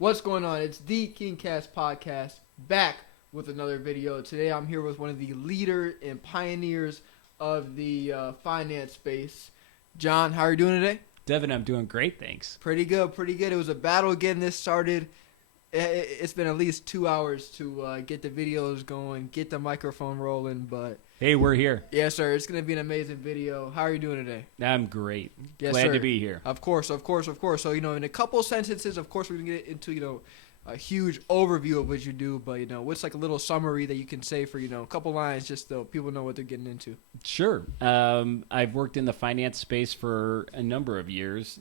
What's going on? It's the KingCast podcast back with another video. Today I'm here with one of the leaders and pioneers of the finance space. John, how are you doing today? Devon, I'm doing great, thanks. Pretty good, pretty good. It was a battle getting this started. It's been at least 2 hours to get the videos going, get the microphone rolling, but Hey, we're here. yes, sir. It's going to be an amazing video. How are you doing today? I'm great. Yes, Glad sir. to be here. Of course. So, in a couple sentences, of course, we're going to get into, a huge overview of what you do, but, what's like a little summary that you can say for, a couple lines just so people know what they're getting into? Sure. I've worked in the finance space for a number of years,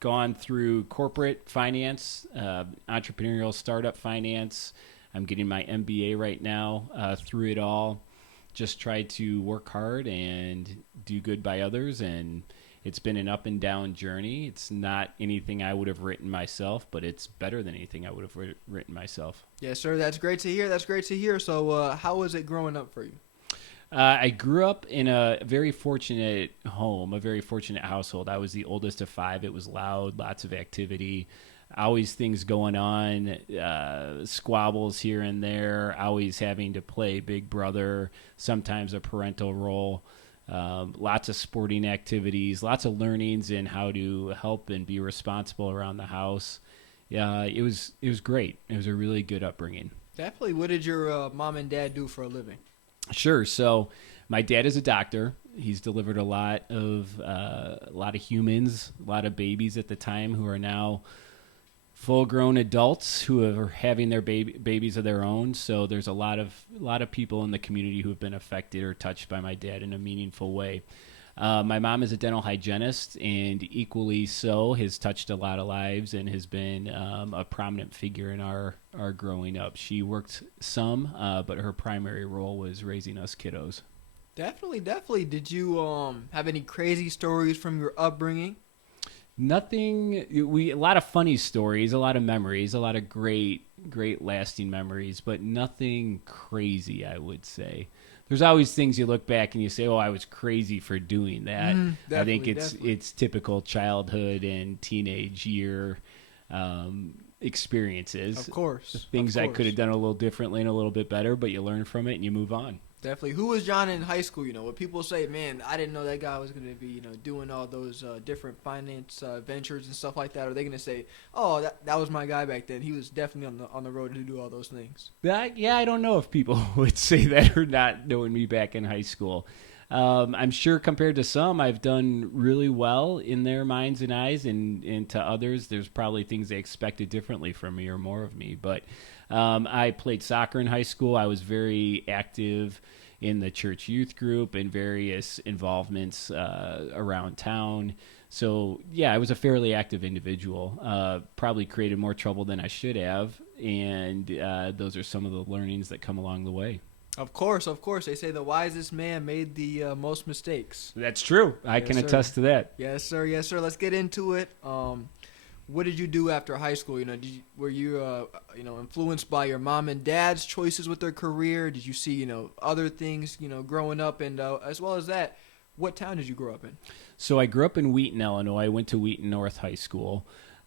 gone through corporate finance, entrepreneurial startup finance. I'm getting my MBA right now through it all. Just try to work hard and do good by others, and it's been an up and down journey. It's not anything I would have written myself, but it's better than anything I would have written myself. Yes, sir. That's great to hear. So how was it growing up for you? I grew up in a very fortunate home, a very fortunate household. I was the oldest of five. It was loud, lots of activity, always things going on, squabbles here and there, always having to play big brother, sometimes a parental role, lots of sporting activities, lots of learnings in how to help and be responsible around the house. Yeah, it was great. It was a really good upbringing. Definitely. What did your mom and dad do for a living? Sure. So my dad is a doctor. He's delivered a lot of humans, a lot of babies at the time who are now full-grown adults who are having their babies of their own. So there's a lot of people in the community who have been affected or touched by my dad in a meaningful way. My mom is a dental hygienist, and equally so has touched a lot of lives and has been a prominent figure in our growing up. She worked some, but her primary role was raising us kiddos. Definitely. Did you have any crazy stories from your upbringing? Nothing. A lot of funny stories, a lot of memories, a lot of great lasting memories, but nothing crazy, I would say. There's always things you look back and you say, "Oh, I was crazy for doing that." I think it's typical childhood and teenage year experiences. Of course. Things I could have done a little differently and a little bit better, but you learn from it and you move on. Definitely. Who was John in high school? When people say, "Man, I didn't know that guy was going to be, doing all those different finance ventures and stuff like that," are they going to say, "Oh, that was my guy back then. He was definitely on the road to do all those things"? I don't know if people would say that or not, knowing me back in high school. I'm sure compared to some, I've done really well in their minds and eyes, and to others, there's probably things they expected differently from me or more of me. But I played soccer in high school. I was very active in the church youth group and various involvements around town. So, yeah, I was a fairly active individual. Probably created more trouble than I should have, and those are some of the learnings that come along the way. Of course. They say the wisest man made the most mistakes. That's true. I can attest to that. Yes, sir. Let's get into it. What did you do after high school? Were you influenced by your mom and dad's choices with their career? Did you see other things growing up? And as well as that, what town did you grow up in? So I grew up in Wheaton, Illinois. I went to Wheaton North High School.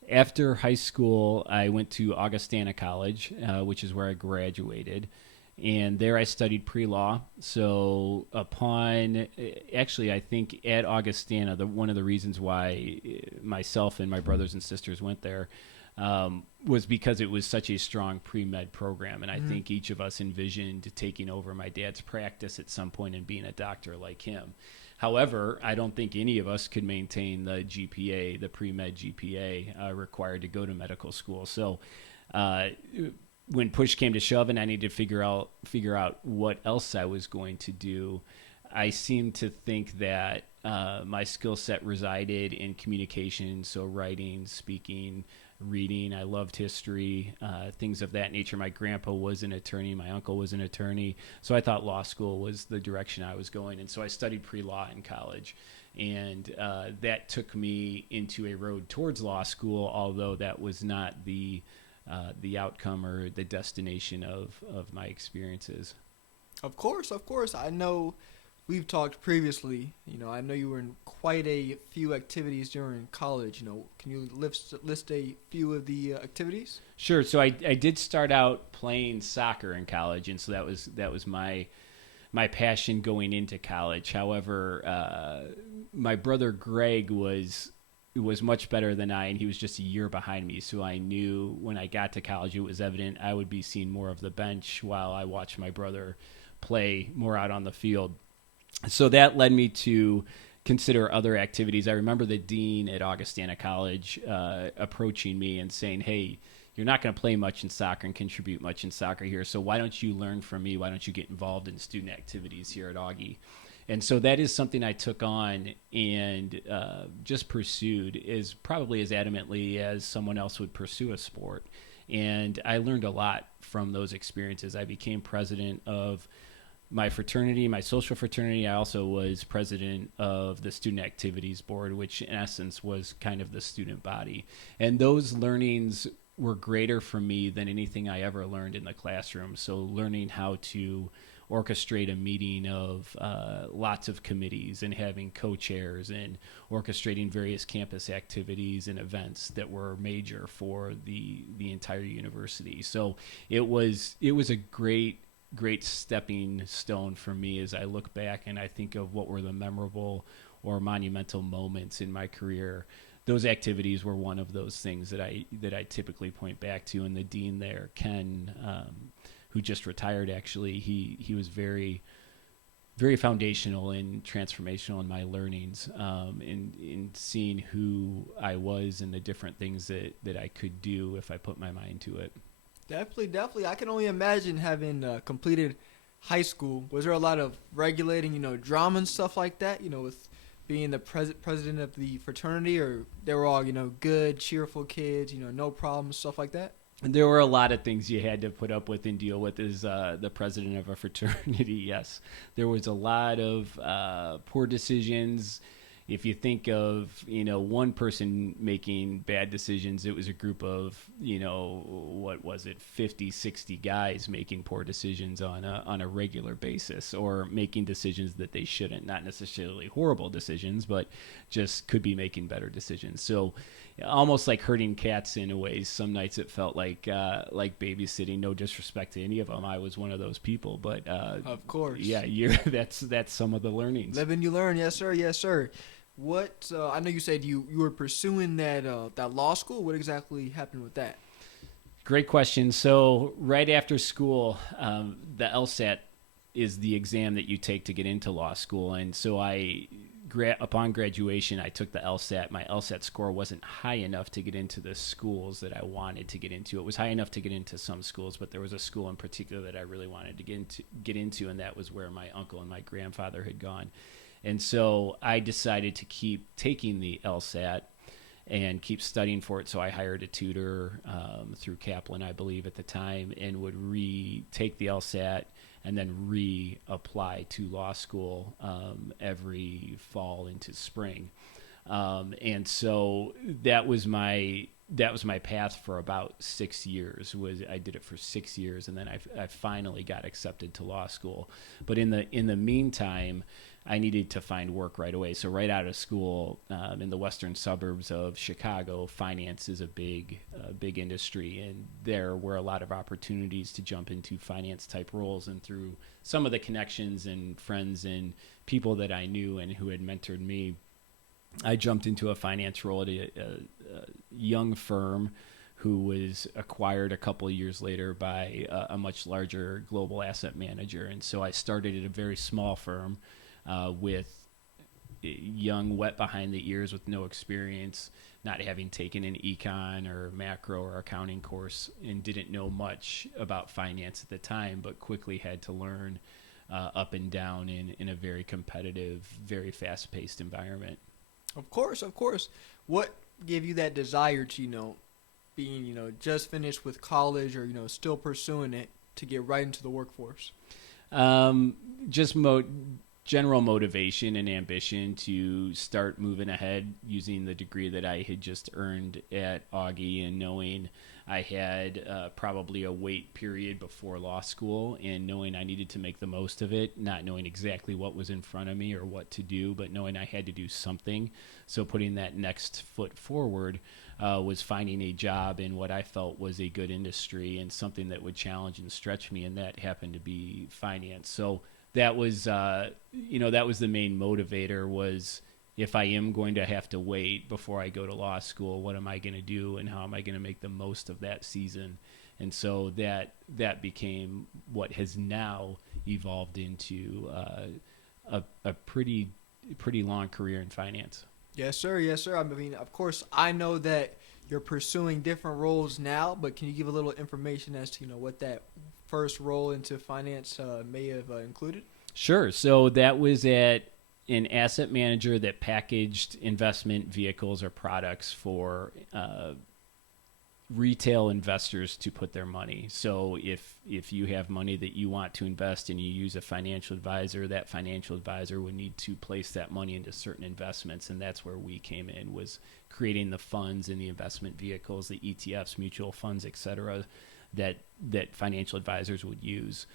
After high school, I went to Augustana College, which is where I graduated. And there I studied pre-law. So I think at Augustana, one of the reasons why myself and my brothers and sisters went there was because it was such a strong pre-med program. And I think each of us envisioned taking over my dad's practice at some point and being a doctor like him. However, I don't think any of us could maintain the GPA, the pre-med GPA required to go to medical school. So when push came to shove and I needed to figure out what else I was going to do, I seemed to think that my skill set resided in communication, so writing, speaking, reading. I loved history, things of that nature. My grandpa was an attorney. My uncle was an attorney. So I thought law school was the direction I was going. And so I studied pre-law in college. And that took me into a road towards law school, although that was not the outcome or the destination of my experiences. Of course. I know we've talked previously. I know you were in quite a few activities during college. Can you list a few of the activities? Sure. So I did start out playing soccer in college, and so that was my passion going into college. However, my brother Greg was much better than I, and he was just a year behind me. So I knew when I got to college, it was evident I would be seeing more of the bench while I watched my brother play more out on the field. So that led me to consider other activities. I remember the dean at Augustana College approaching me and saying, "Hey, you're not going to play much in soccer and contribute much in soccer here, so why don't you learn from me? Why don't you get involved in student activities here at Augie?" And so that is something I took on and just pursued probably as adamantly as someone else would pursue a sport. And I learned a lot from those experiences. I became president of my fraternity, my social fraternity. I also was president of the student activities board, which in essence was kind of the student body. And those learnings were greater for me than anything I ever learned in the classroom. So learning how to orchestrate a meeting of lots of committees and having co-chairs and orchestrating various campus activities and events that were major for the entire university. So it was a great stepping stone for me as I look back and I think of what were the memorable or monumental moments in my career. Those activities were one of those things that I typically point back to. And the dean there, Ken, who just retired, actually, he was very, very foundational and transformational in my learnings, in seeing who I was and the different things that I could do if I put my mind to it. Definitely. I can only imagine having completed high school. Was there a lot of regulating, drama and stuff like that, with being the president of the fraternity, or they were all, good, cheerful kids, no problems, stuff like that? There were a lot of things you had to put up with and deal with as the president of a fraternity, yes. There was a lot of poor decisions. If you think of, one person making bad decisions, it was a group of, 50, 60 guys making poor decisions on a regular basis, or making decisions that they shouldn't. Not necessarily horrible decisions, but just could be making better decisions. So almost like herding cats in a way. Some nights it felt like babysitting. No disrespect to any of them. I was one of those people, but of course, yeah, that's some of the learnings. Live and you learn. Yes, sir. Yes, sir. What I know you said you were pursuing that law school. What exactly happened with that? Great question. So right after school, the LSAT is the exam that you take to get into law school, and so upon graduation, I took the LSAT. My LSAT score wasn't high enough to get into the schools that I wanted to get into. It was high enough to get into some schools, but there was a school in particular that I really wanted to get into, and that was where my uncle and my grandfather had gone. And so I decided to keep taking the LSAT and keep studying for it. So I hired a tutor through Kaplan, I believe, at the time, and would retake the LSAT and then reapply to law school every fall into spring. And so that was my path for about 6 years. I did it for 6 years, and then I finally got accepted to law school. But in the meantime, I needed to find work right away. So right out of school, in the western suburbs of Chicago, finance is a big industry, and there were a lot of opportunities to jump into finance type roles. And through some of the connections and friends and people that I knew and who had mentored me, I jumped into a finance role at a young firm who was acquired a couple of years later by a much larger global asset manager. And so I started at a very small firm with young, wet behind the ears with no experience, not having taken an econ or macro or accounting course, and didn't know much about finance at the time, but quickly had to learn up and down in a very competitive, very fast-paced environment. Of course. What gave you that desire to, being, just finished with college or, still pursuing it to get right into the workforce? Just general motivation and ambition to start moving ahead using the degree that I had just earned at Augie, and knowing I had probably a wait period before law school, and knowing I needed to make the most of it, not knowing exactly what was in front of me or what to do, but knowing I had to do something. So putting that next foot forward was finding a job in what I felt was a good industry and something that would challenge and stretch me, and that happened to be finance. So that was, that was the main motivator was, if I am going to have to wait before I go to law school, what am I going to do and how am I going to make the most of that season? And so that became what has now evolved into a pretty long career in finance. Yes, sir. Yes, sir. I mean, of course, I know that you're pursuing different roles now, but can you give a little information as to what that first role into finance may have included? Sure. So that was at an asset manager that packaged investment vehicles or products for retail investors to put their money. So if you have money that you want to invest and you use a financial advisor, that financial advisor would need to place that money into certain investments, and that's where we came in, was creating the funds and the investment vehicles, the ETFs, mutual funds, et cetera, that financial advisors would use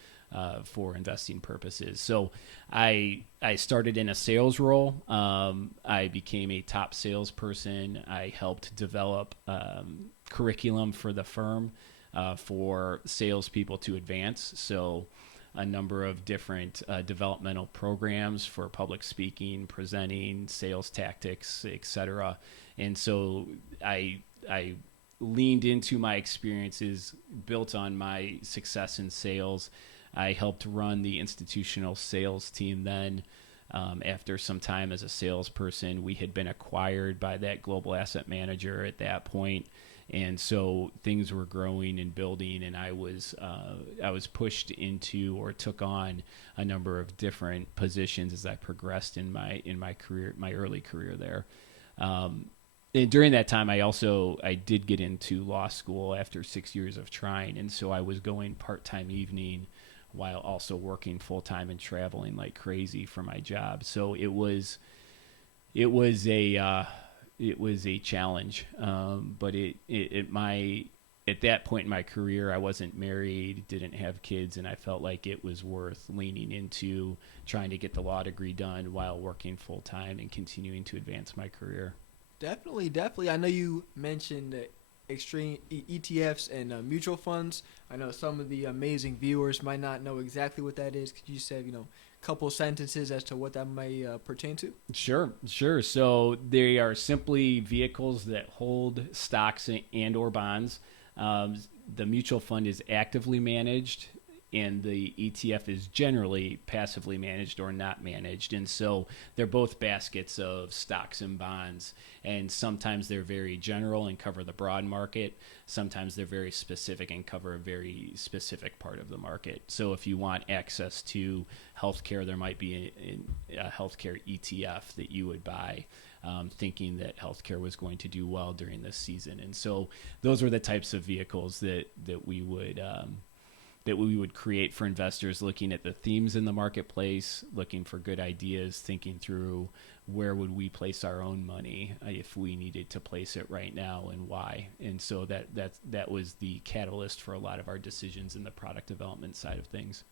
for investing purposes. So I started in a sales role. I became a top salesperson. I helped develop curriculum for the firm for salespeople to advance. So a number of different developmental programs for public speaking, presenting, sales tactics, etc. And so I leaned into my experiences, built on my success in sales. I helped run the institutional sales team then. After some time as a salesperson, we had been acquired by that global asset manager at that point. And so things were growing and building, and I was pushed into or took on a number of different positions as I progressed in my career, my early career there. And during that time, I did get into law school after 6 years of trying, and so I was going part-time evening while also working full-time and traveling like crazy for my job. So it was a challenge, but at that point in my career, I wasn't married, didn't have kids, and I felt like it was worth leaning into trying to get the law degree done while working full-time and continuing to advance my career. Definitely. I know you mentioned extreme ETFs and mutual funds. I know some of the amazing viewers might not know exactly what that is. Could you say, a couple sentences as to what that may pertain to? Sure. So they are simply vehicles that hold stocks and or bonds. The mutual fund is actively managed, and the ETF is generally passively managed or not managed. And so they're both baskets of stocks and bonds. And sometimes they're very general and cover the broad market. Sometimes they're very specific and cover a very specific part of the market. So if you want access to healthcare, there might be a healthcare ETF that you would buy, thinking that healthcare was going to do well during this season. And so those are the types of vehicles that we would create for investors, looking at the themes in the marketplace, looking for good ideas, thinking through where would we place our own money if we needed to place it right now and why. And so that was the catalyst for a lot of our decisions in the product development side of things.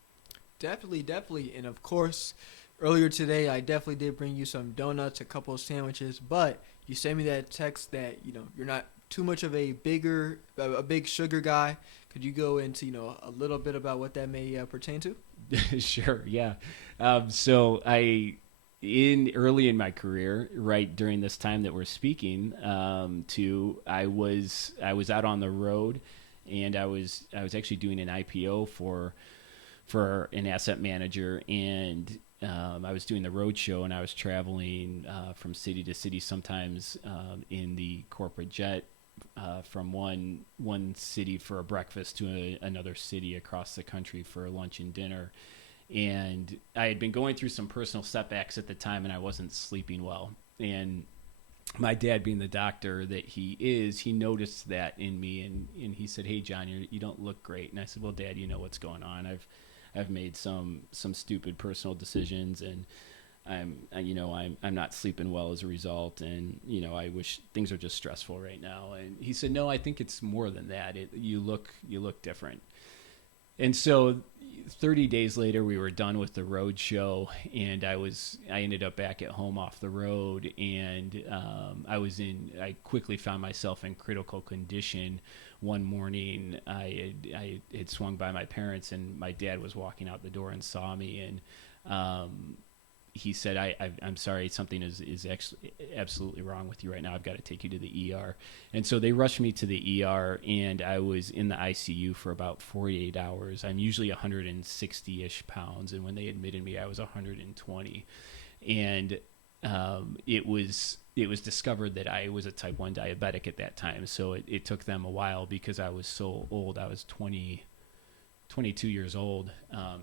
Definitely. And of course, earlier today, I definitely did bring you some donuts, a couple of sandwiches, but you sent me that text that, you're not too much of a big sugar guy. Could you go into, a little bit about what that may pertain to? Sure. Yeah. So early in my career, right during this time that we're speaking, I was out on the road, and I was actually doing an IPO for an asset manager, and I was doing the road show, and I was traveling from city to city, sometimes in the corporate jet, from one city for a breakfast to another city across the country for lunch and dinner. And I had been going through some personal setbacks at the time, and I wasn't sleeping well. And my dad, being the doctor that he is, he noticed that in me, and he said, "Hey, John, you don't look great." And I said, "Well, Dad, you know what's going on. I've made some stupid personal decisions, and I'm not sleeping well as a result, and I wish things are just stressful right now. And he said, no, I think it's more than that. You look different. And so 30 days later, we were done with the road show, and I ended up back at home off the road, and I quickly found myself in critical condition. One morning, I had swung by my parents, and my dad was walking out the door and saw me, and he said, I'm sorry, something is actually absolutely wrong with you right now. I've got to take you to the ER. And so they rushed me to the ER, and I was in the ICU for about 48 hours. I'm usually 160-ish pounds, and when they admitted me, I was 120. And it was discovered that I was a type 1 diabetic at that time. So it took them a while because I was so old. I was 22 years old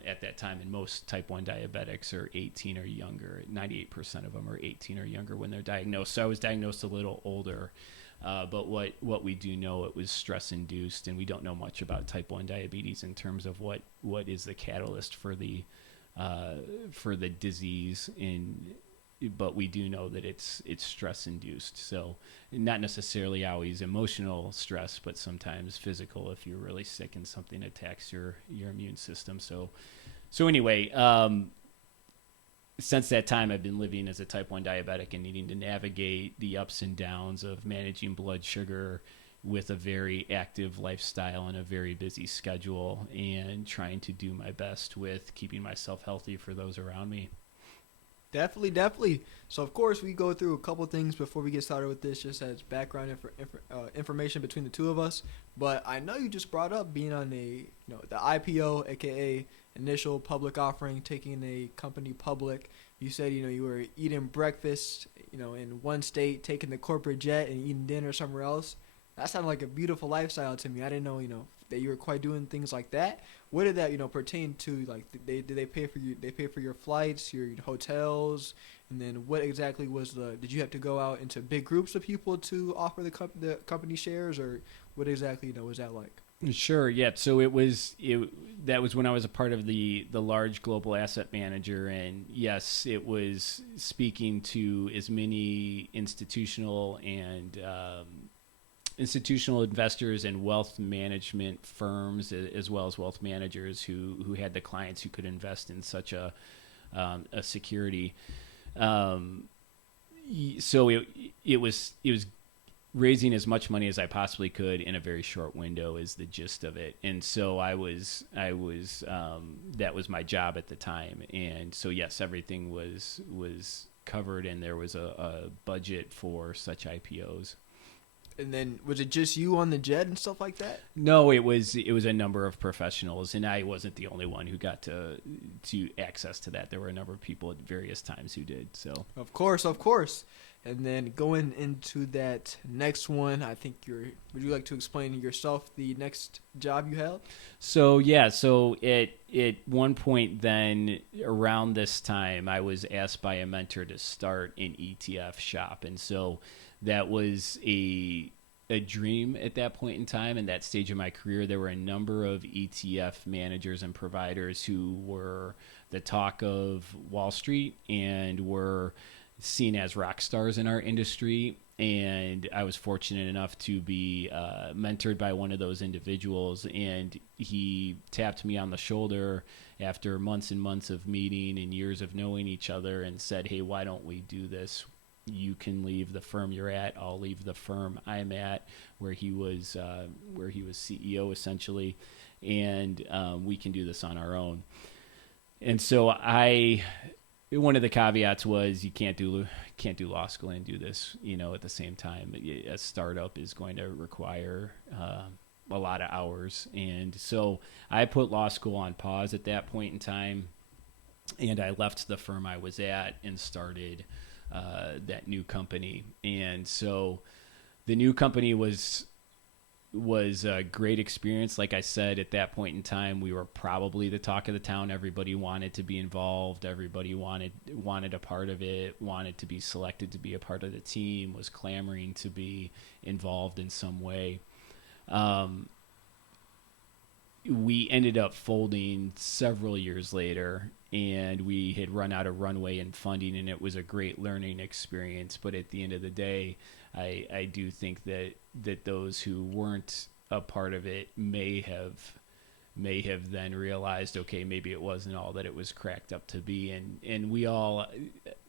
at that time, and most type 1 diabetics are 18 or younger. 98% of them are 18 or younger when they're diagnosed. So I was diagnosed a little older, but what we do know, it was stress-induced, and we don't know much about type 1 diabetes in terms of what is the catalyst for the disease, but we do know that it's stress-induced. So not necessarily always emotional stress, but sometimes physical if you're really sick and something attacks your immune system. So anyway, since that time, I've been living as a type 1 diabetic and needing to navigate the ups and downs of managing blood sugar with a very active lifestyle and a very busy schedule, and trying to do my best with keeping myself healthy for those around me. Definitely. So, of course, we go through a couple things before we get started with this, just as background information between the two of us. But I know you just brought up being on the IPO, aka initial public offering, taking a company public. You said, you were eating breakfast, in one state, taking the corporate jet and eating dinner somewhere else. That sounded like a beautiful lifestyle to me. I didn't know, that you were quite doing things like that. What did that, pertain to? Like, did they pay for you? They pay for your flights, your hotels, and then what exactly was did you have to go out into big groups of people to offer the company shares, or what exactly, was that like? Sure. Yeah. So that was when I was a part of the large global asset manager, and yes, it was speaking to as many institutional investors and wealth management firms, as well as wealth managers who had the clients who could invest in such a security. So it was raising as much money as I possibly could in a very short window is the gist of it. And so I was that was my job at the time. And so yes, everything was covered, and there was a budget for such IPOs. And then was it just you on the jet and stuff like that? No, it was a number of professionals, and I wasn't the only one who got to access to that. There were a number of people at various times who did. So Of course. And then going into that next one, I think would you like to explain yourself the next job you held? So at one point then, around this time, I was asked by a mentor to start an ETF shop, and so that was a dream at that point in time. In that stage of my career, there were a number of ETF managers and providers who were the talk of Wall Street and were seen as rock stars in our industry. And I was fortunate enough to be mentored by one of those individuals, and he tapped me on the shoulder after months and months of meeting and years of knowing each other and said, "Hey, why don't we do this? You can leave the firm you're at. I'll leave the firm I'm at," where he was CEO essentially, and we can do this on our own. And so one of the caveats was you can't do law school and do this, at the same time. A startup is going to require a lot of hours, and so I put law school on pause at that point in time, and I left the firm I was at and started that new company. And so the new company was a great experience. Like I said, at that point in time, we were probably the talk of the town. Everybody wanted to be involved. Everybody wanted a part of it, wanted to be selected to be a part of the team, was clamoring to be involved in some way. we ended up folding several years later, and we had run out of runway and funding, and it was a great learning experience. But at the end of the day, I do think that those who weren't a part of it may have then realized, okay, maybe it wasn't all that it was cracked up to be. And we all,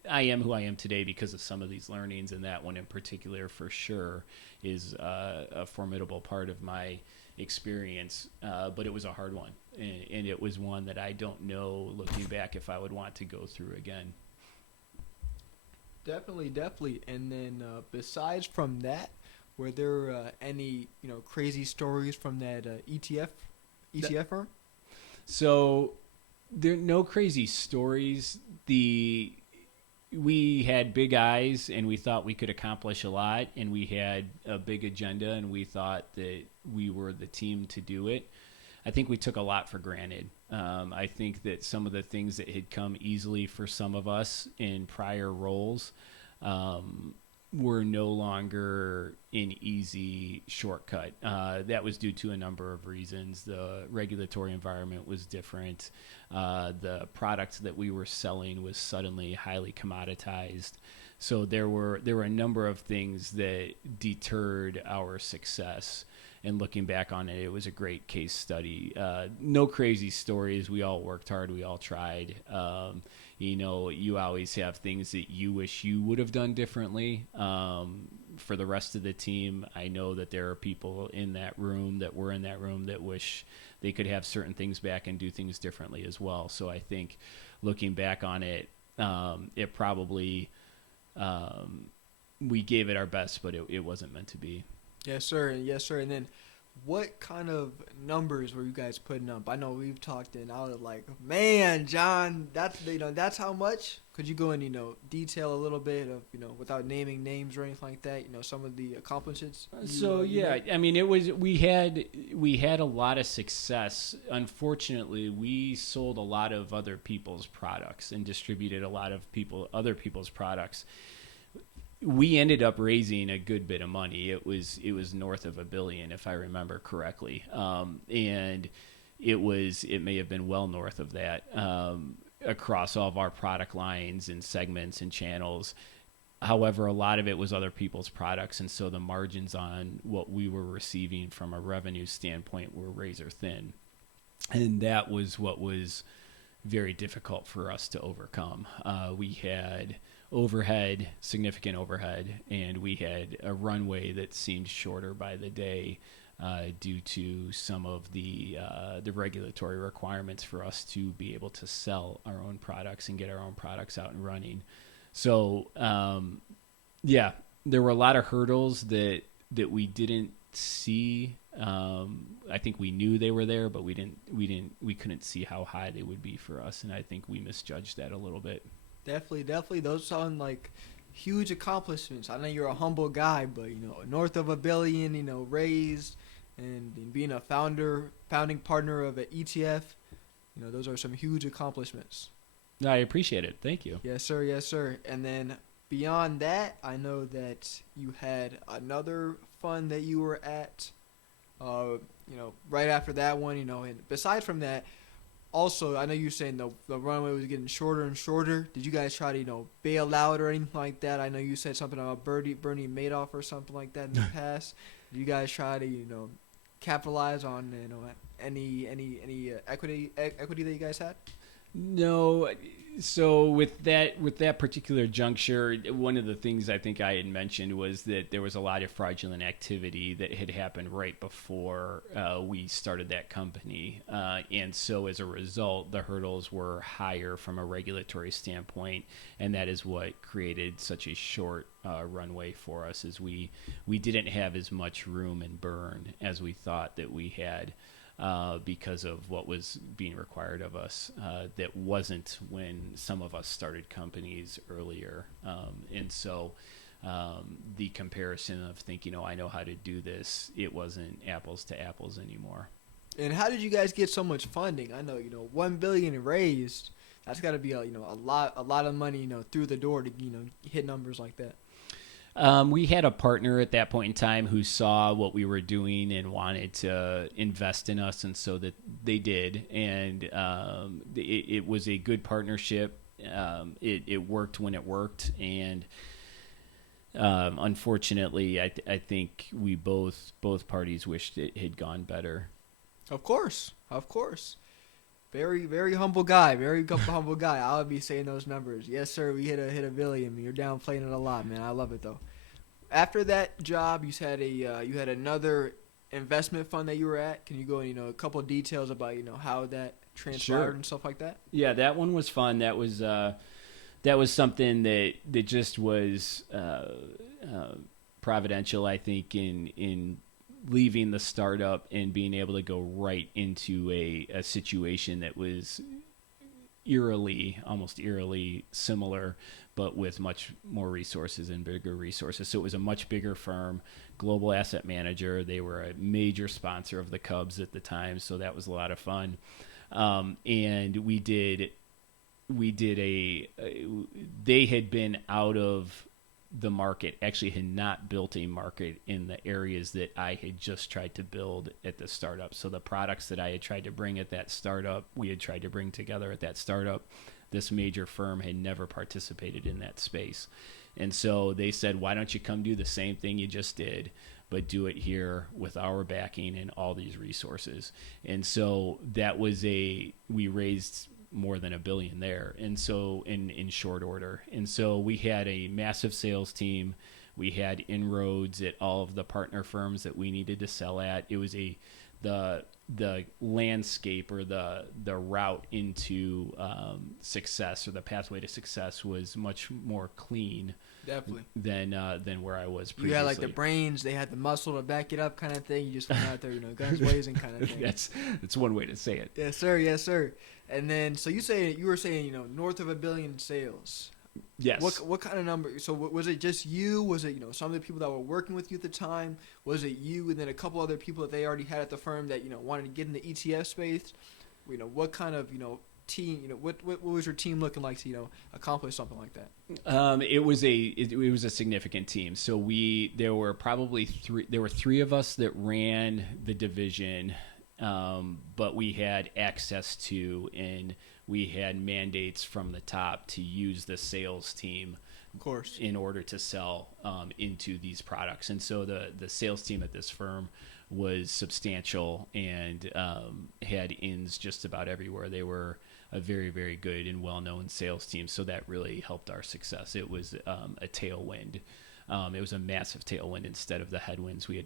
I am who I am today because of some of these learnings, and that one in particular for sure is a formidable part of my experience. But it was a hard one, and it was one that I don't know, looking back, if I would want to go through again. Definitely. And then besides from that, were there any crazy stories from that ETF firm? So there are no crazy stories. We had big eyes, and we thought we could accomplish a lot, and we had a big agenda, and we thought that we were the team to do it. I think we took a lot for granted. I think that some of the things that had come easily for some of us in prior roles were no longer an easy shortcut. That was due to a number of reasons. The regulatory environment was different. The product that we were selling was suddenly highly commoditized. So there were a number of things that deterred our success. And looking back on it, it was a great case study. No crazy stories. We all worked hard. We all tried. You always have things that you wish you would have done differently. For the rest of the team, I know that there are people in that room that wish they could have certain things back and do things differently as well. So I think looking back on it, it probably, we gave it our best, but it wasn't meant to be. Yes, sir. And then what kind of numbers were you guys putting up? I know we've talked, and I was like, man, John, that's how much? Could you go in, detail a little bit of, without naming names or anything like that, some of the accomplishments? I mean, we had a lot of success. Unfortunately, we sold a lot of other people's products and distributed a lot of other people's products. We ended up raising a good bit of money. It was north of $1 billion, if I remember correctly, and it may have been well north of that across all of our product lines and segments and channels. However, a lot of it was other people's products, and so the margins on what we were receiving from a revenue standpoint were razor thin, and that was what was very difficult for us to overcome. We had significant overhead, and we had a runway that seemed shorter by the day due to some of the regulatory requirements for us to be able to sell our own products and get our own products out and running. So, there were a lot of hurdles that we didn't see. I think we knew they were there, but we couldn't see how high they would be for us, and I think we misjudged that a little bit. Definitely. Those sound like huge accomplishments. I know you're a humble guy, but north of $1 billion, raised, and being a founding partner of an ETF, those are some huge accomplishments. I appreciate it. Thank you. Yes, sir. And then beyond that, I know that you had another fund that you were at, right after that one, and beside from that, also, I know you're saying the runway was getting shorter and shorter. Did you guys try to, bail out or anything like that? I know you said something about Bernie Madoff or something like that in the past. Did you guys try to, capitalize on, any equity that you guys had? No. So with that particular juncture, one of the things I think I had mentioned was that there was a lot of fraudulent activity that had happened right before we started that company. And so as a result, the hurdles were higher from a regulatory standpoint. And that is what created such a short runway for us, as we didn't have as much room and burn as we thought that we had. Because of what was being required of us, that wasn't when some of us started companies earlier. And so the comparison of thinking, I know how to do this, it wasn't apples to apples anymore. And how did you guys get so much funding? I know, $1 billion raised. That's got to be a lot of money, through the door to hit numbers like that. We had a partner at that point in time who saw what we were doing and wanted to invest in us, and so that they did. And it was a good partnership. It worked when it worked, and unfortunately, I think we both parties wished it had gone better. Of course. Very, very humble guy. Very humble guy. I'll be saying those numbers. Yes, sir. We hit a billion. You're downplaying it a lot, man. I love it though. After that job, you had another investment fund that you were at. Can you go a couple of details about how that transpired and stuff like that? Yeah, that one was fun. That was something that just was providential, I think, in leaving the startup and being able to go right into a situation that was almost eerily similar, but with much more resources and bigger resources. So it was a much bigger firm, global asset manager. They were a major sponsor of the Cubs at the time, so that was a lot of fun. And they had been out of the market, actually had not built a market in the areas that I had just tried to build at the startup. So the products that I had tried to bring at that startup, we had tried to bring together at that startup. This major firm had never participated in that space. And so they said, why don't you come do the same thing you just did, but do it here with our backing and all these resources. And so that was we raised more than $1 billion there, and so in short order. And so we had a massive sales team. We had inroads at all of the partner firms that we needed to sell at. It was the landscape, or the route into success, or the pathway to success, was much more clean. Definitely. Than where I was previously. You had like the brains, they had the muscle to back it up, kind of thing. You just went out there, guns blazing, kind of thing. That's one way to say it. Yes, sir. Yes, sir. And then, so you were saying, north of $1 billion in sales. Yes. What kind of number? So was it just you? Was it some of the people that were working with you at the time? Was it you and then a couple other people that they already had at the firm that wanted to get in the ETF space? What kind of team? What was your team looking like to accomplish something like that? It was a significant team. So there were probably three of us that ran the division, but we had access to, and we had mandates from the top to use the sales team, of course, in order to sell into these products. And so the sales team at this firm was substantial and had ins just about everywhere. They were a very, very good and well-known sales team, so that really helped our success. It was a tailwind. It was a massive tailwind instead of the headwinds I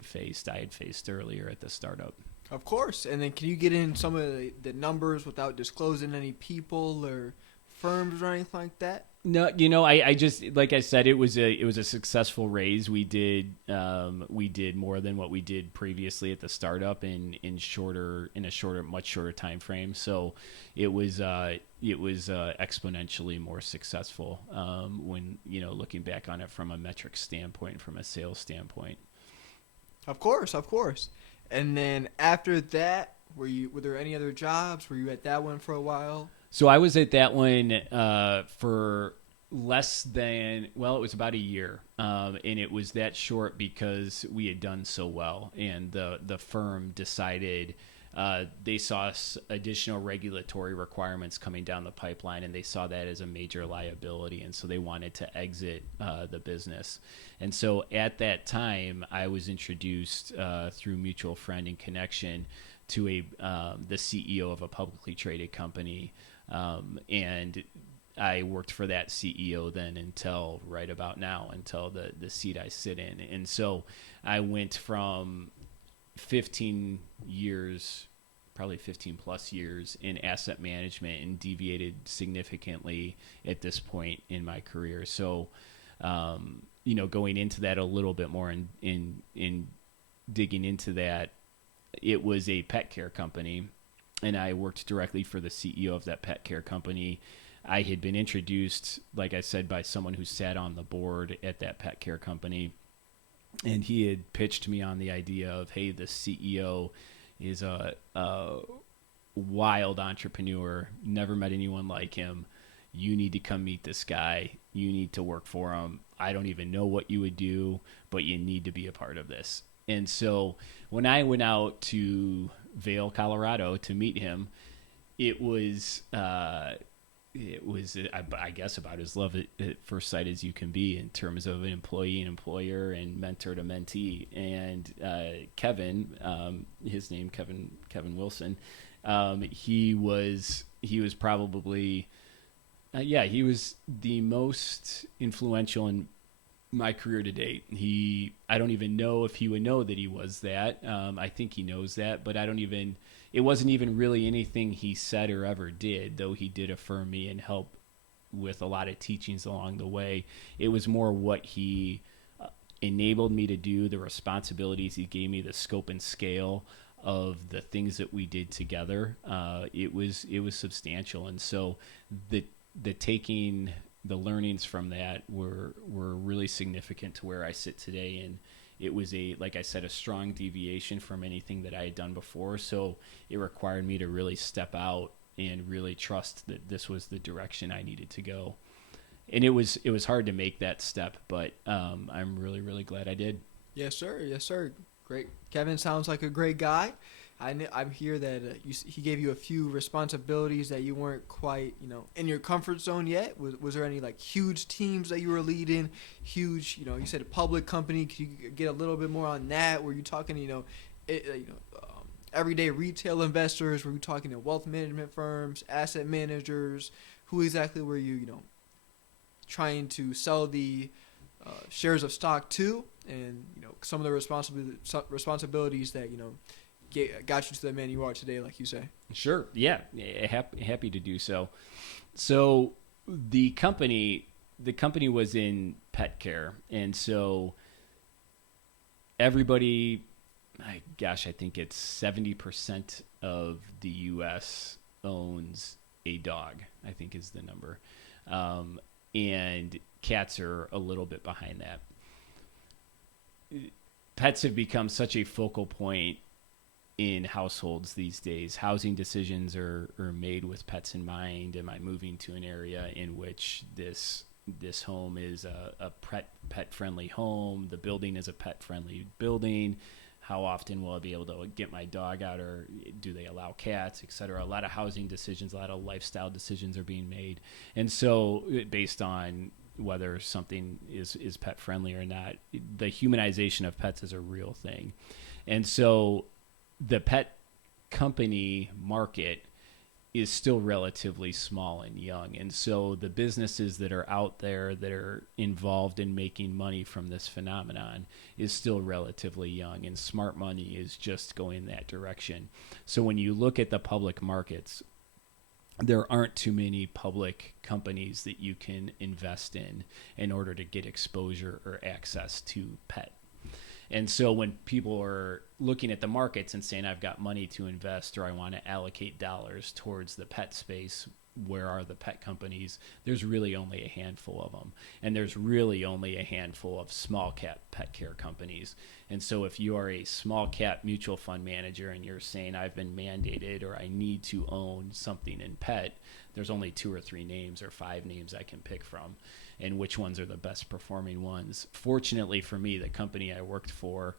had faced earlier at the startup. Of course. And then can you get in some of the numbers without disclosing any people or firms or anything like that? No, I just, like I said, it was a successful raise. We did more than what we did previously at the startup in a much shorter time frame. So it was exponentially more successful when looking back on it from a metric standpoint, from a sales standpoint. Of course. And then after that, were there any other jobs? Were you at that one for a while? So I was at that one for less than, it was about a year. And it was that short because we had done so well. And the firm decided they saw additional regulatory requirements coming down the pipeline, and they saw that as a major liability. And so they wanted to exit the business. And so at that time, I was introduced through mutual friend and connection to the CEO of a publicly traded company. And I worked for that CEO then until right about now, until the seat I sit in. And so I went from 15 years, probably 15 plus years in asset management, and deviated significantly at this point in my career. So, going into that a little bit more in digging into that, it was a pet care company, and I worked directly for the CEO of that pet care company. I had been introduced, like I said, by someone who sat on the board at that pet care company, and he had pitched me on the idea of, hey, the CEO is a wild entrepreneur, never met anyone like him. you need to come meet this guy. You need to work for him. I don't even know what you would do, but you need to be a part of this. And so when I went out to Vail, Colorado to meet him, it was I guess about as love at first sight as you can be in terms of an employee and employer and mentor to mentee. And Kevin, his name Kevin Wilson, he was probably he was the most influential in my career to date. I don't even know if he would know that he was that. I think he knows that, but it wasn't even really anything he said or ever did, though he did affirm me and help with a lot of teachings along the way. It was more what he enabled me to do, the responsibilities he gave me, the scope and scale of the things that we did together. It was substantial. And so the taking the learnings from that were really significant to where I sit today. And it was like I said, a strong deviation from anything that I had done before. So it required me to really step out and really trust that this was the direction I needed to go. And it was hard to make that step, but I'm really, really glad I did. Yes, sir. Yes, sir. Great. Kevin sounds like a great guy. I'm here that he gave you a few responsibilities that you weren't quite, in your comfort zone yet. Was there any like huge teams that you were leading? Huge, you said a public company. Could you get a little bit more on that? Were you talking, everyday retail investors? Were you talking to wealth management firms, asset managers? Who exactly were you, trying to sell the shares of stock to? And some of the responsibilities that got you to the man you are today, like you say. Sure. Yeah. Happy to do so. So the company was in pet care. And so everybody, I think it's 70% of the U.S. owns a dog, I think is the number. And cats are a little bit behind that. Pets have become such a focal point in households these days. Housing decisions are made with pets in mind. Am I moving to an area in which this home is a pet friendly home? The building is a pet friendly building. How often will I be able to get my dog out, or do they allow cats, et cetera? A lot of housing decisions, a lot of lifestyle decisions are being made. And so based on whether something is pet friendly or not, the humanization of pets is a real thing. And so the pet company market is still relatively small and young. And so the businesses that are out there that are involved in making money from this phenomenon is still relatively young, and smart money is just going that direction. So when you look at the public markets, there aren't too many public companies that you can invest in order to get exposure or access to pet. And so when people are looking at the markets and saying, I've got money to invest, or I want to allocate dollars towards the pet space, where are the pet companies? There's really only a handful of them. And there's really only a handful of small cap pet care companies. And so if you are a small cap mutual fund manager and you're saying, I've been mandated or I need to own something in pet, there's only 2 or 3 names or 5 names I can pick from, and which ones are the best performing ones. Fortunately for me, the company I worked for,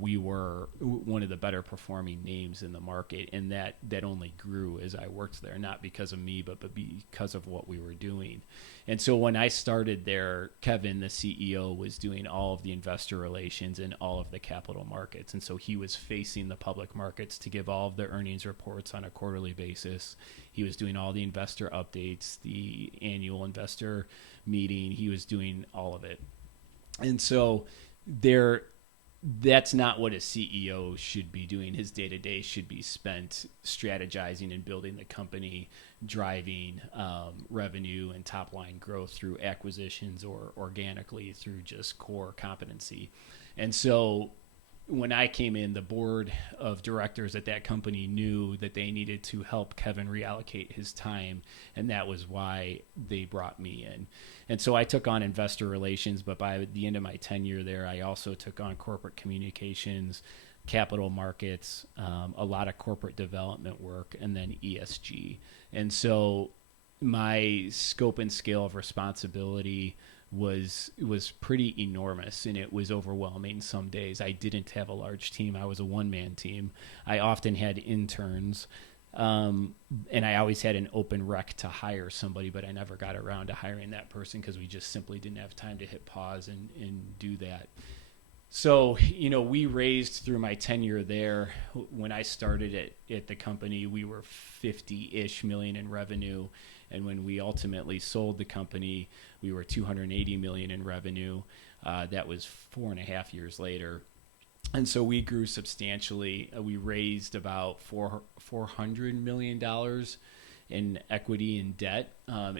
we were one of the better performing names in the market, and that only grew as I worked there, not because of me, but because of what we were doing. And so when I started there, Kevin, the CEO, was doing all of the investor relations and all of the capital markets. And so he was facing the public markets to give all of the earnings reports on a quarterly basis. He was doing all the investor updates, the annual investor meeting. He was doing all of it. And so that's not what a CEO should be doing. His day-to-day should be spent strategizing and building the company, driving revenue and top-line growth through acquisitions or organically through just core competency. And so when I came in, the board of directors at that company knew that they needed to help Kevin reallocate his time, and that was why they brought me in. And so I took on investor relations, but by the end of my tenure there, I also took on corporate communications, capital markets, a lot of corporate development work, and then ESG. And so my scope and scale of responsibility was pretty enormous, and it was overwhelming some days. I didn't have a large team. I was a one-man team. I often had interns, and I always had an open rec to hire somebody, but I never got around to hiring that person because we just simply didn't have time to hit pause and do that. So, we raised through my tenure there. When I started at the company, we were 50-ish million in revenue. And when we ultimately sold the company, we were 280 million in revenue. That was 4.5 years later. And so we grew substantially. We raised about $400 million in equity and debt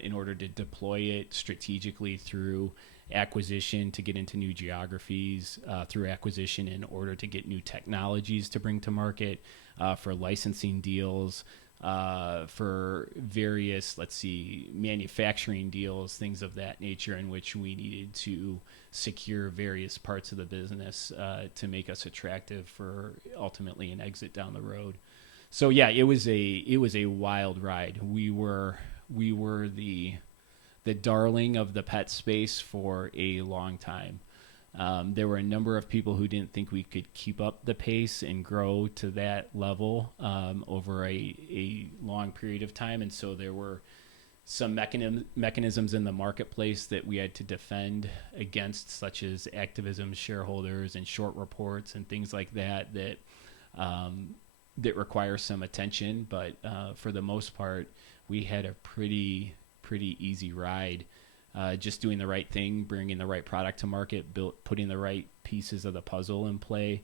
in order to deploy it strategically through acquisition to get into new geographies, through acquisition in order to get new technologies to bring to market, for licensing deals, for various, manufacturing deals, things of that nature, in which we needed to secure various parts of the business to make us attractive for ultimately an exit down the road. So yeah, it was a wild ride. We were the darling of the pet space for a long time. There were a number of people who didn't think we could keep up the pace and grow to that level over a long period of time. And so there were some mechanisms in the marketplace that we had to defend against, such as activism, shareholders, and short reports and things like that that require some attention. But for the most part, we had a pretty easy ride. Just doing the right thing, bringing the right product to market, putting the right pieces of the puzzle in play,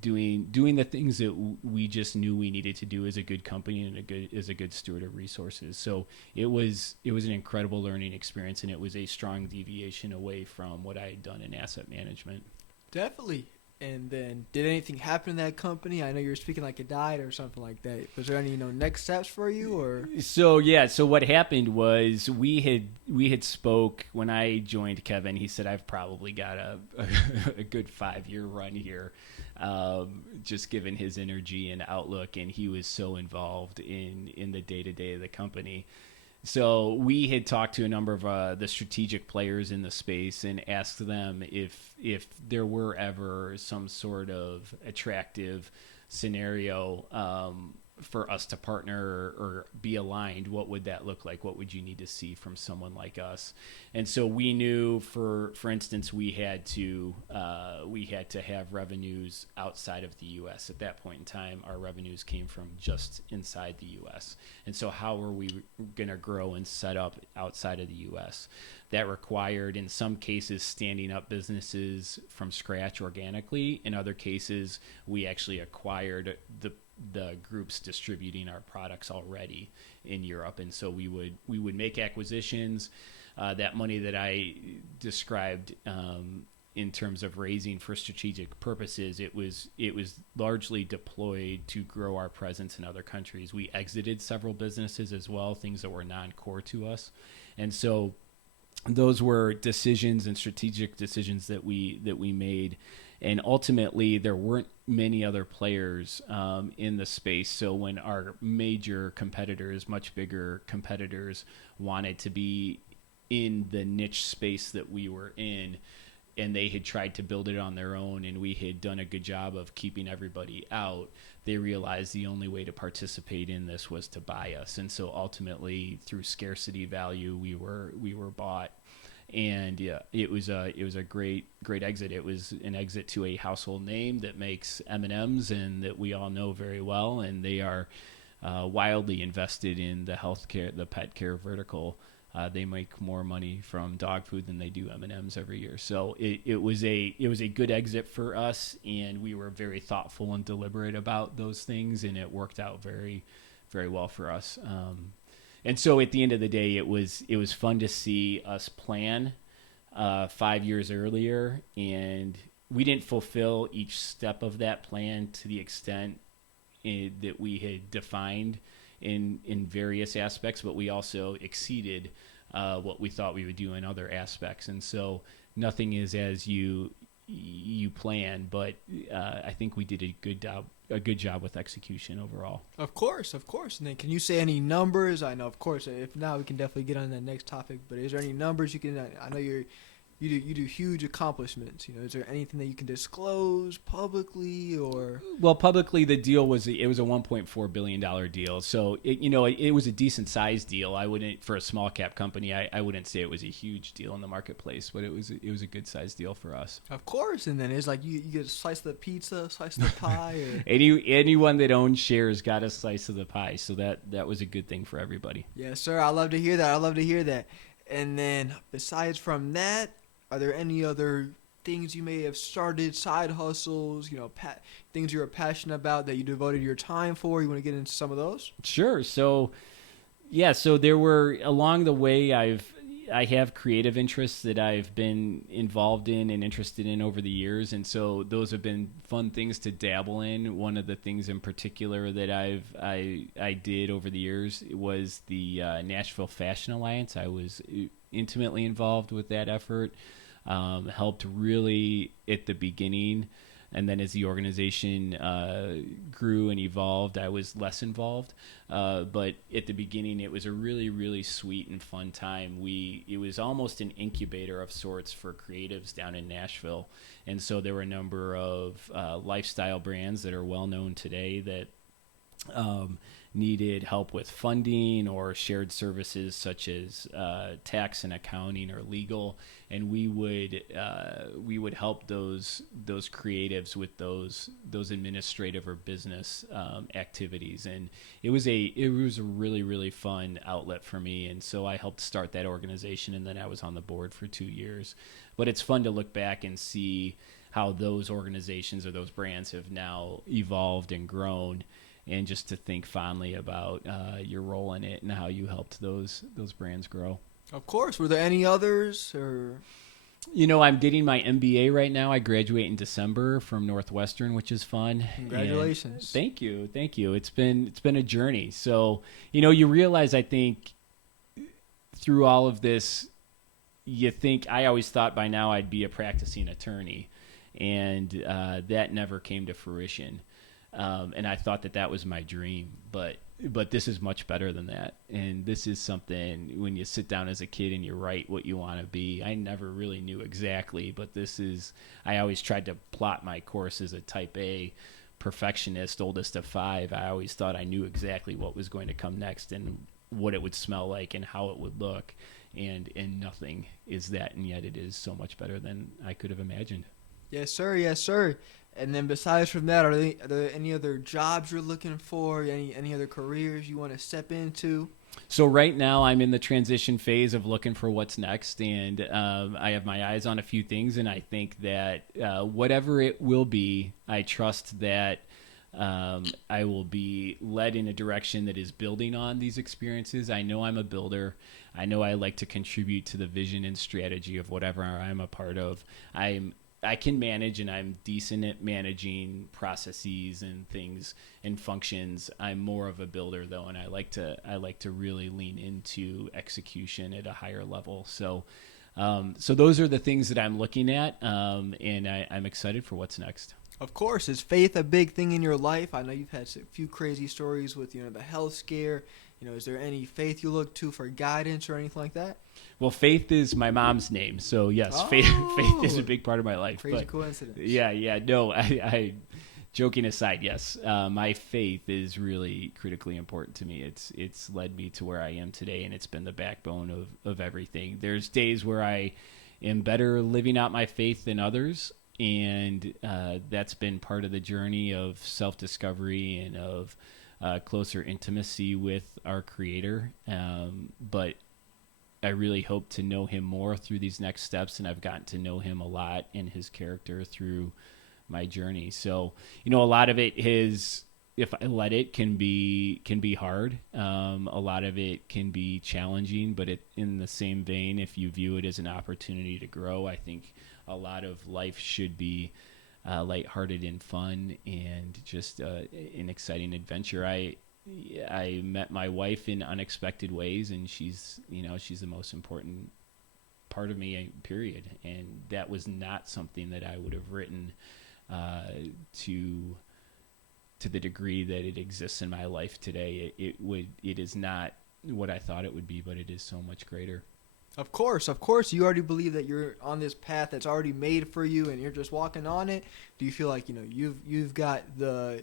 doing the things that we just knew we needed to do as a good company and as a good steward of resources. So it was an incredible learning experience, and it was a strong deviation away from what I had done in asset management. Definitely. And then, did anything happen in that company? I know you were speaking like it died or something like that. Was there any next steps for you, or? So what happened was we had spoke when I joined Kevin. He said, I've probably got a good 5-year run here, just given his energy and outlook, and he was so involved in the day-to-day of the company. So we had talked to a number of the strategic players in the space and asked them if there were ever some sort of attractive scenario for us to partner or be aligned. What would that look like? What would you need to see from someone like us? And so we knew, for instance, we had to have revenues outside of the U.S. At that point in time, our revenues came from just inside the U.S. And so how are we going to grow and set up outside of the U.S.? That required, in some cases, standing up businesses from scratch organically. In other cases, we actually acquired the groups distributing our products already in Europe. And so we would make acquisitions. That money that I described in terms of raising for strategic purposes, it was largely deployed to grow our presence in other countries. We exited several businesses as well, things that were non-core to us. And so those were decisions and strategic decisions that we made. And ultimately, there weren't many other players in the space. So when our major competitors, much bigger competitors, wanted to be in the niche space that we were in, and they had tried to build it on their own, and we had done a good job of keeping everybody out, they realized the only way to participate in this was to buy us. And so ultimately, through scarcity value, we were bought. And yeah, it was a great exit. It was an exit to a household name that makes M&Ms and that we all know very well, and they are wildly invested in the healthcare, the pet care vertical. They make more money from dog food than they do M&Ms every year. So it was a good exit for us, and we were very thoughtful and deliberate about those things, and it worked out very, very well for us. And so at the end of the day, it was fun to see us plan 5 years earlier, and we didn't fulfill each step of that plan to the extent that we had defined in various aspects, but we also exceeded what we thought we would do in other aspects. And so nothing is as you you plan, but I think we did a good job with execution overall. Of course, of course. And then can you say any numbers? I know, of course. If not, we can definitely get on that next topic. But is there any numbers you can? I know you do huge accomplishments. Is there anything that you can disclose publicly or? Well, publicly, the deal was a $1.4 billion deal. So it was a decent sized deal. I wouldn't, for a small cap company, I wouldn't say it was a huge deal in the marketplace, but it was a good sized deal for us. Of course, and then it's like you get a slice of the pizza, slice of the pie. Or... anyone that owns shares got a slice of the pie, so that was a good thing for everybody. Yes, sir. I love to hear that. And then besides from that, are there any other things you may have started, side hustles, things you're passionate about that you devoted your time for? You want to get into some of those? Sure. So there were, along the way, I have creative interests that I've been involved in and interested in over the years, and so those have been fun things to dabble in. One of the things in particular that I did over the years was the Nashville Fashion Alliance. I was intimately involved with that effort. Helped really at the beginning, and then as the organization grew and evolved, I was less involved. But at the beginning, it was a really, really sweet and fun time. It was almost an incubator of sorts for creatives down in Nashville, and so there were a number of lifestyle brands that are well known today that needed help with funding or shared services such as tax and accounting or legal, and we would help those creatives with those administrative or business activities, and it was a really, really fun outlet for me, and so I helped start that organization, and then I was on the board for 2 years. But it's fun to look back and see how those organizations or those brands have now evolved and grown, and just to think fondly about your role in it and how you helped those brands grow. Of course. Were there any others? Or I'm getting my MBA right now. I graduate in December from Northwestern, which is fun. Congratulations. Thank you. It's been a journey. So, you realize, I think, through all of this, you think, I always thought by now I'd be a practicing attorney, and that never came to fruition. And I thought that was my dream, but this is much better than that. And this is something, when you sit down as a kid and you write what you want to be, I never really knew exactly, but I always tried to plot my course as a type A perfectionist, oldest of 5. I always thought I knew exactly what was going to come next and what it would smell like and how it would look. And nothing is that, and yet it is so much better than I could have imagined. Yes, sir. Yes, sir. And then besides from that, are there any other jobs you're looking for? Any other careers you want to step into? So right now I'm in the transition phase of looking for what's next, and I have my eyes on a few things, and I think that whatever it will be, I trust that I will be led in a direction that is building on these experiences. I know I'm a builder. I know I like to contribute to the vision and strategy of whatever I'm a part of. I can manage, and I'm decent at managing processes and things and functions. I'm more of a builder, though, and I like to really lean into execution at a higher level. So those are the things that I'm looking at, and I'm excited for what's next. Of course. Is faith a big thing in your life? I know you've had a few crazy stories with the health scare. Is there any faith you look to for guidance or anything like that? Well, Faith is my mom's name, so yes, Faith is a big part of my life. Crazy coincidence. Yeah. No, I joking aside, yes, my faith is really critically important to me. It's led me to where I am today, and it's been the backbone of everything. There's days where I am better living out my faith than others, and that's been part of the journey of self-discovery and of closer intimacy with our Creator. But I really hope to know Him more through these next steps, and I've gotten to know Him a lot and His character through my journey. So, a lot of it is, if I let it, can be hard. A lot of it can be challenging, but in the same vein, if you view it as an opportunity to grow, I think a lot of life should be lighthearted and fun, and just an exciting adventure. I met my wife in unexpected ways, and she's the most important part of me, period. And that was not something that I would have written to the degree that it exists in my life today. It is not what I thought it would be, but it is so much greater. Of course. You already believe that you're on this path that's already made for you, and you're just walking on it. Do you feel like you've got the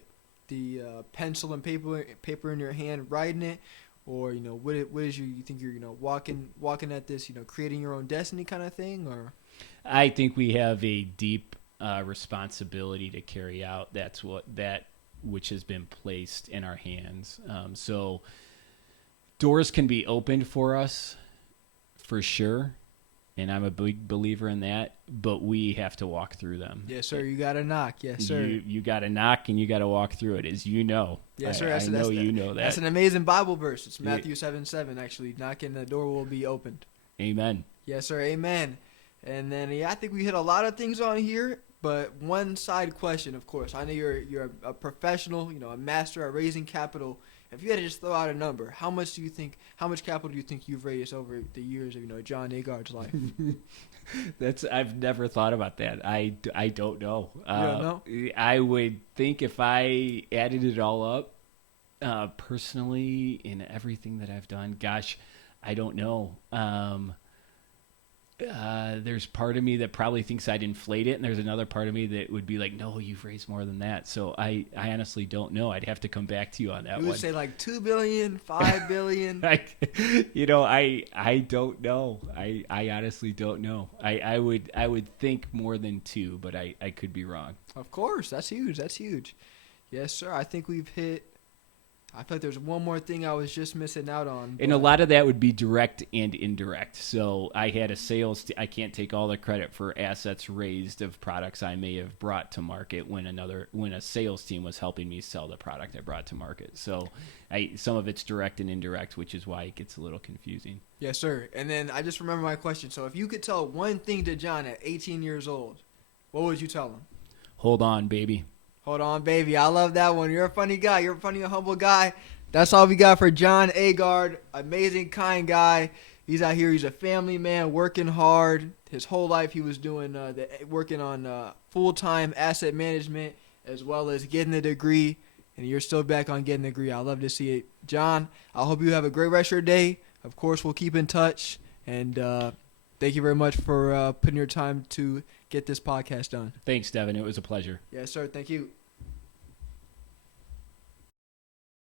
pencil and paper in your hand, writing it, or what is you think you're walking at this, creating your own destiny kind of thing, or? I think we have a deep responsibility to carry out that which has been placed in our hands. So doors can be opened for us, for sure, and I'm a big believer in that, but we have to walk through them. Yes, sir. You got to knock. Yes, sir. You got to knock, and you got to walk through it, as you know. Yes, sir. I know you know that. That's an amazing Bible verse. It's Matthew 7:7, actually. Knocking, the door will be opened. Amen. Yes, sir. Amen. And then, I think we hit a lot of things on here, but one side question, of course. I know you're a professional, a master at raising capital. If you had to just throw out a number, how much capital do you think you've raised over the years of Jon Aagaard's life? I've never thought about that. I don't know. You don't know? I would think if I added it all up, personally, in everything that I've done, gosh, I don't know. There's part of me that probably thinks I'd inflate it, and there's another part of me that would be like, no, you've raised more than that. So I honestly don't know. I'd have to come back to you on that one. You would say like $2 billion, $5 billion? I don't know. I honestly don't know. I would think more than 2, but I could be wrong. Of course. That's huge. Yes, sir. I think we've hit... I feel like there's one more thing I was just missing out on. And a lot of that would be direct and indirect. So I had a sales I can't take all the credit for assets raised of products I may have brought to market when a sales team was helping me sell the product I brought to market. So some of it's direct and indirect, which is why it gets a little confusing. Yes, sir. And then I just remember my question. So if you could tell one thing to Jon at 18 years old, what would you tell him? Hold on, baby. Hold on, baby. I love that one. You're a funny guy. You're a funny, humble guy. That's all we got for Jon Aagaard. Amazing, kind guy. He's out here. He's a family man, working hard. His whole life he was doing working on full-time asset management as well as getting a degree. And you're still back on getting a degree. I love to see it. Jon, I hope you have a great rest of your day. Of course, we'll keep in touch. And thank you very much for putting your time to get this podcast done. Thanks, Devin. It was a pleasure. Yes, sir. Thank you.